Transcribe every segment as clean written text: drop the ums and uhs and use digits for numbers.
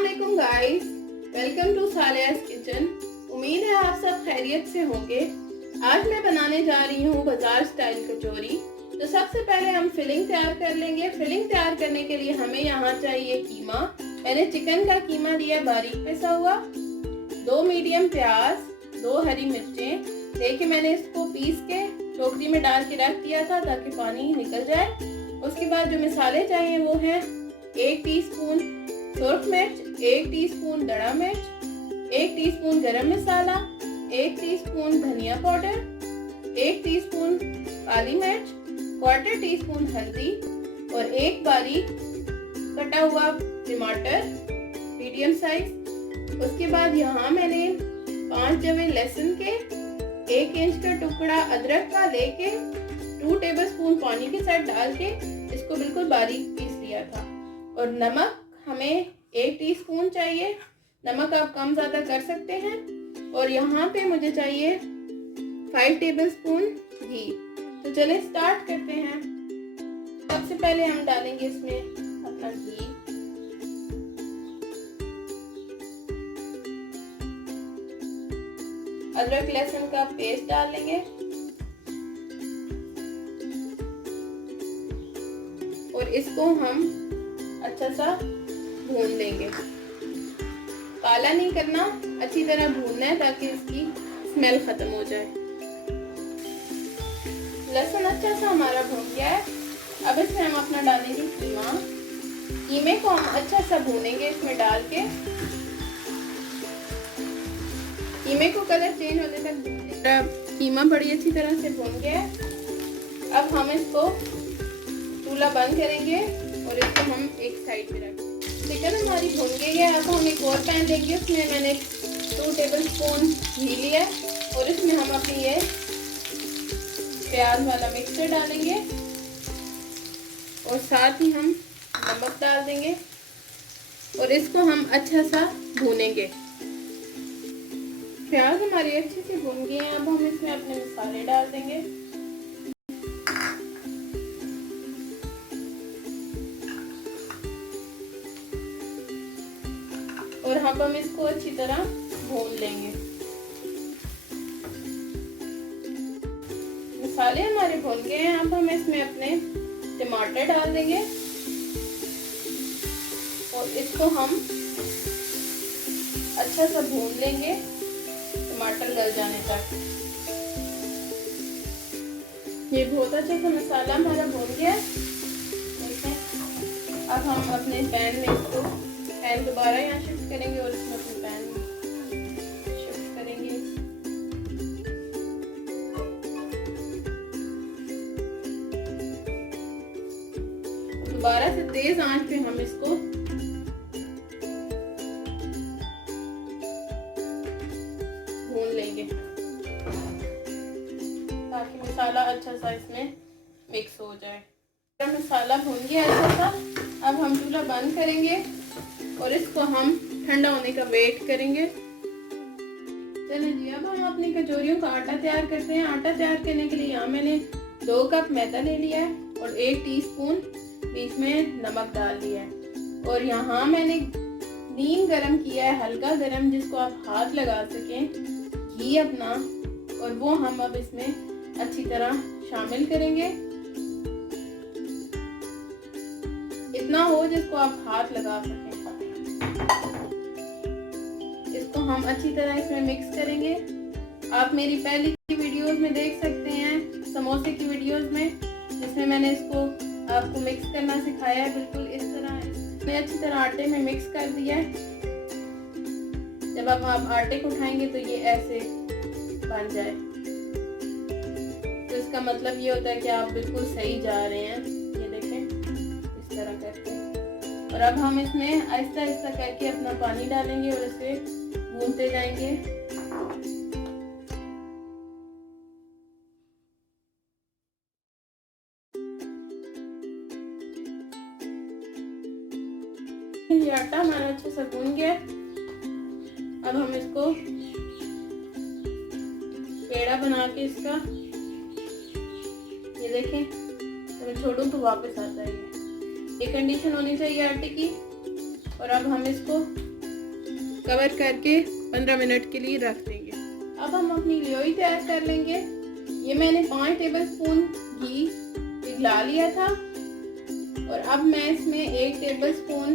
अस्सलाम guys, welcome to सालियास kitchen. उम्मीद है आप सब खैरियत से होंगे। आज मैं बनाने जा रही हूँ बाजार स्टाइल कचौरी। तो सबसे पहले हम फिलिंग तैयार कर लेंगे। फिलिंग तैयार करने के लिए हमें यहाँ चाहिए कीमा। मैंने चिकन का कीमा लिया बारीक पिसा हुआ, 2 मीडियम प्याज, 2 हरी मिर्चें लेके मैंने इसको पीस के टोकरी में डाल के रख दिया था ताकि पानी निकल जाए। उसके बाद जो मसाले चाहिए वो हैं 1 टीस्पून सुर्ख मिर्च, 1 टीस्पून दड़ा मिर्च, 1 टीस्पून गरम मसाला, 1 टीस्पून धनिया पाउडर, 1 टीस्पून काली मिर्च, 1/4 टीस्पून हल्दी और 1 बारीक कटा हुआ टमाटर मीडियम साइज। उसके बाद यहाँ मैंने 5 जवे लहसुन के, 1 इंच का टुकड़ा अदरक का लेके 2 टेबलस्पून पानी के साथ डाल के इसको बिल्कुल बारीक पीस लिया था। और नमक हमें 1 टीस्पून चाहिए, नमक आप कम ज़्यादा कर सकते हैं। और यहाँ पे मुझे चाहिए 5 टेबलस्पून घी। तो चलिए स्टार्ट करते हैं। सबसे पहले हम डालेंगे इसमें अपना घी। अदरक लहसुन का पेस्ट डाल लेंगे और इसको हम अच्छा सा भून लेंगे। काला नहीं करना, अच्छी तरह भूनना है ताकि इसकी स्मेल खत्म हो जाए। लहसुन अच्छा सा हमारा भून गया है। अब इसमें हम अपना डालेंगे कीमा। कीमे को हम अच्छा सा भूनेंगे इसमें डाल के। कीमे को कलर चेंज होने तक भूनेंगे। कीमा बड़ी अच्छी तरह से भून गया है। अब हम इसको चूल्हा बंद करेंगे और इसको हम एक साइड में रखेंगे। चिकन हमारी भून गई है। अब हम एक और पैन लेंगे, उसमें मैंने 2 टेबलस्पून घी लिया और इसमें हम अपनी ये प्याज वाला मिक्सचर डालेंगे और साथ ही हम नमक डाल देंगे और इसको हम अच्छा सा भूनेंगे। प्याज हमारी अच्छे से भून गए हैं। अब हम इसमें अपने मसाले डाल देंगे। और हम इसको अच्छी तरह भून लेंगे। मसाले हमारे भून गए हैं। अब हम इसमें अपने टमाटर डाल देंगे और इसको हम अच्छा सा भून लेंगे टमाटर गल जाने तक। ये बहुत अच्छा सा मसाला हमारा भून गया है। अब हम अपने पैन में इसको दोबारा यहाँ शिफ्ट करेंगे और इसमें अपने पैन शिफ्ट करेंगे। दोबारा से तेज आंच पे हम इसको भून लेंगे ताकि मसाला अच्छा सा इसमें मिक्स हो जाए। मसाला भून गया अच्छा सा। अब हम चूल्हा बंद करेंगे और इसको हम ठंडा होने का वेट करेंगे। चलिए जी, अब हम अपनी कचौरियों का आटा तैयार करते हैं। आटा तैयार करने के लिए यहाँ मैंने 2 कप मैदा ले लिया है और 1 टीस्पून बीच में नमक डाल दिया है। और यहाँ मैंने नीम गरम किया है, हल्का गरम, जिसको आप हाथ लगा सकें, घी अपना। और वो हम अब इसमें अच्छी तरह शामिल करेंगे। इतना हो जिसको आप हाथ लगा सकें। इसको हम अच्छी तरह इसमें मिक्स करेंगे। आप मेरी पहले की वीडियोस में देख सकते हैं, समोसे की वीडियोस में, जिसमें मैंने इसको आपको मिक्स करना सिखाया है। बिल्कुल इस तरह मैंने अच्छी तरह आटे में मिक्स कर दिया है। जब आप आटे को उठाएंगे तो ये ऐसे बन जाए, तो इसका मतलब ये होता है कि आप बिल्कुल सही जा रहे हैं। ये देखें इस तरह करके। और अब हम इसमें आहिस्ता आहिस्ता करके अपना पानी डालेंगे और इसे भूनते जाएंगे। ये आटा हमारा अच्छा सा भून गया। अब हम इसको पेड़ा बना के इसका, ये देखें, तो मैं छोड़ूं तो वापस आता है। ये कंडीशन होनी चाहिए आटे की। और अब हम इसको कवर करके 15 मिनट के लिए रख देंगे। अब हम अपनी लोई तैयार कर लेंगे। ये मैंने 5 टेबलस्पून घी पिघला लिया था और अब मैं इसमें 1 टेबलस्पून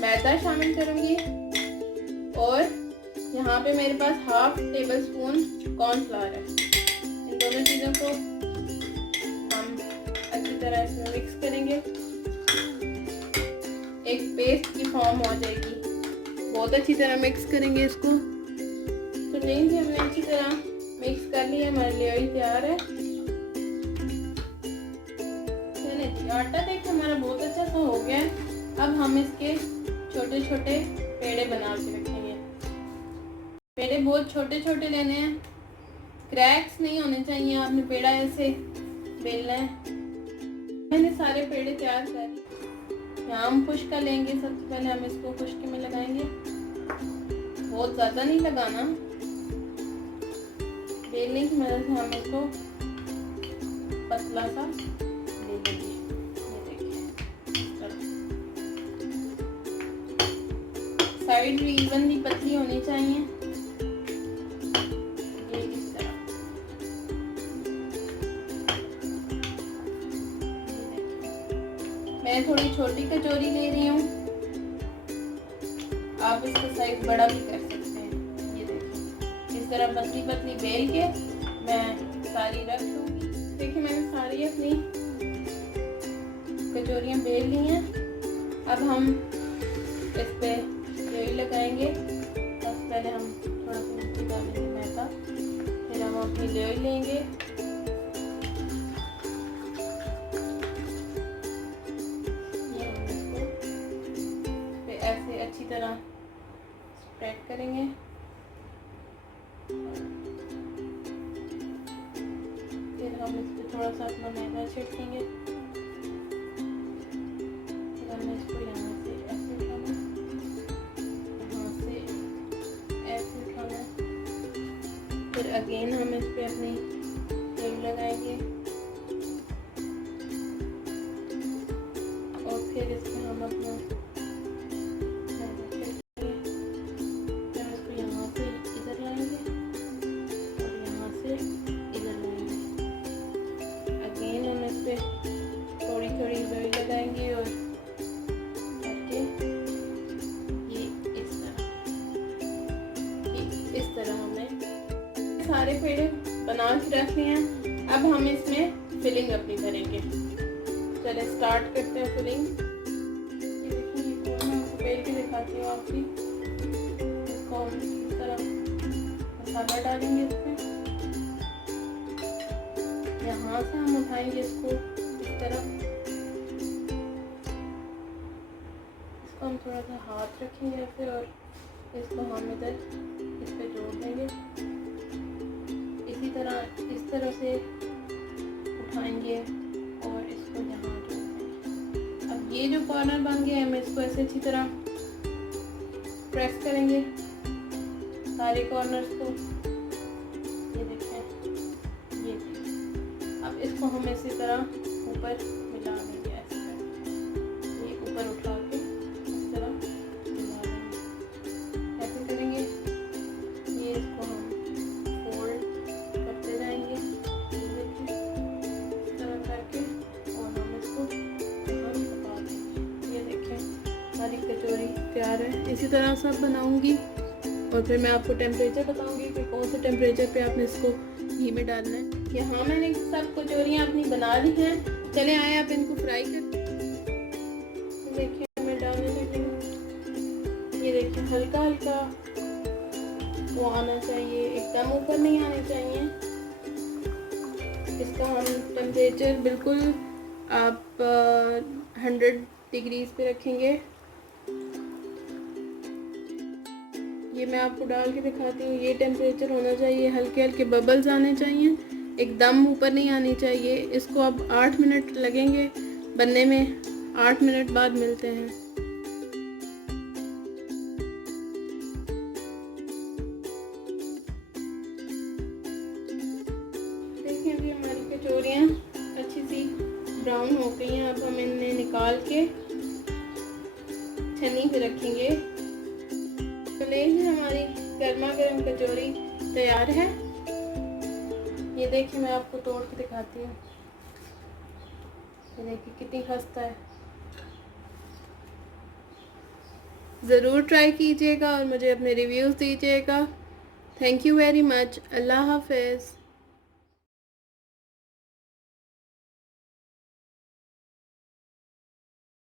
मैदा शामिल करूँगी और यहाँ पे मेरे पास हाफ टेबलस्पून कॉर्नफ्लावर है। इन दोनों चीज़ों को हम अच्छी तरह से मिक्स करेंगे, एक पेस्ट की फॉर्म हो जाएगी। बहुत अच्छी तरह मिक्स करेंगे इसको। तो लीजिए हमने अच्छी तरह मिक्स कर लिया, हमारे लिए वही तैयार है। चलिए आटा देखिए हमारा बहुत अच्छा सा हो गया है। अब हम इसके छोटे छोटे पेड़े बना के रखेंगे। पेड़े बहुत छोटे छोटे लेने हैं, क्रैक्स नहीं होने चाहिए। आपने पेड़ा ऐसे बेलना है। मैंने सारे पेड़े तैयार कर लिए। यहाँ हम खुश्का लेंगे। सबसे पहले हम इसको खुश्के में लगाएंगे। बहुत ज़्यादा नहीं लगाना, बेलने की मदद से हम इसको पतला सा ले लेंगे। ये देखिए साइड भी इवनली पतली होनी चाहिए। ये इस तरह मैं थोड़ी छोटी कचौरी ले रही हूँ, आप इसका साइज बड़ा भी कर सकते हैं। ये देखिए इस तरह पतली पतली बेल के मैं सारी रख दूँगी। देखिए मैंने सारी अपनी कचौरियाँ बेल ली हैं। अब हम इस पे लोई लगाएंगे। सबसे पहले हम थोड़ा सा नीचे डालेंगे मैदा, फिर हम अपनी लोई लेंगे। ये हम इसको फिर ऐसे अच्छी तरह स्प्रेड करेंगे। फिर हम इस पे थोड़ा सा अपना मैदा छिड़केंगे। फिर हमने इसको यहाँ से ऐसे उठाना, यहाँ से ऐसे उठाना। फिर अगेन हम इस पे अपनी लोई लगाएंगे और फिर इसमें हम अपना मैदा छिड़केंगे। फिर इसको यहाँ से इधर लाएंगे और यहाँ से इधर लाएंगे। अगेन हम इस पे थोड़ी थोड़ी लोई लगाएंगे और करके ये इस तरह हमने सारे पेड़े बना के रख लिए हैं। अब हम इसमें फिलिंग अपनी भरेंगे। चले स्टार्ट करते हैं फिलिंग। ये देखिए ये कोन मैं आपको बेल के दिखाती हूँ आपकी। इसको हम इस तरह मसाला डालेंगे इसमें। यहाँ से हम उठाएंगे इसको इस तरह। इसको हम थोड़ा सा हाथ रखेंगे ऐसे और इसको हम इधर इस पे जोड़ देंगे। इस तरह से उठाएंगे और इसको यहाँ जोड़ेंगे। अब ये जो कॉर्नर बन गया है, हम इसको ऐसे अच्छी तरह प्रेस करेंगे सारे कॉर्नर्स को। ये देखें, ये अब इसको हम इसी तरह ऊपर मिला देंगे। ऐसे ये ऊपर उठा के इस तरह मिला देंगे। ऐसे करेंगे। ये इसको हम फोल्ड करते जाएंगे इस तरह करके और हम इसको पका देंगे। ये देखें हमारी कचौरी तैयार है। इसी तरह सब बनाऊंगी और फिर मैं आपको टेम्परेचर बताऊंगी कि कौन से टेम्परेचर पे आपने इसको घी में डालना है। यहाँ मैंने सब कचौरियाँ अपनी बना ली हैं। चले आए आप इनको फ्राई कर। देखिए मैं डालने लगी हूँ। ये देखिए हल्का हल्का वो आना चाहिए, एकदम ऊपर नहीं आने चाहिए। इसका हम टेम्परेचर बिल्कुल आप 100 डिग्रीज पे रखेंगे। ये मैं आपको डाल के दिखाती हूँ। ये टेम्परेचर होना चाहिए, हल्के हल्के बबल्स आने चाहिए, एकदम ऊपर नहीं आनी चाहिए। इसको अब 8 मिनट लगेंगे बनने में। 8 मिनट बाद मिलते हैं। देखिए अभी हमारी कचौरियाँ अच्छी सी ब्राउन हो गई हैं। अब हम इन्हें निकाल के छन्नी पे रखेंगे। तो लीजिए हमारी गर्मा गर्म कचौरी तैयार है। ये देखिए मैं आपको तोड़ के दिखाती हूँ। ये देखिए कितनी खस्ता है। ज़रूर ट्राई कीजिएगा और मुझे अपने रिव्यूज़ दीजिएगा। Thank you very much. Allah हाफ़िज़।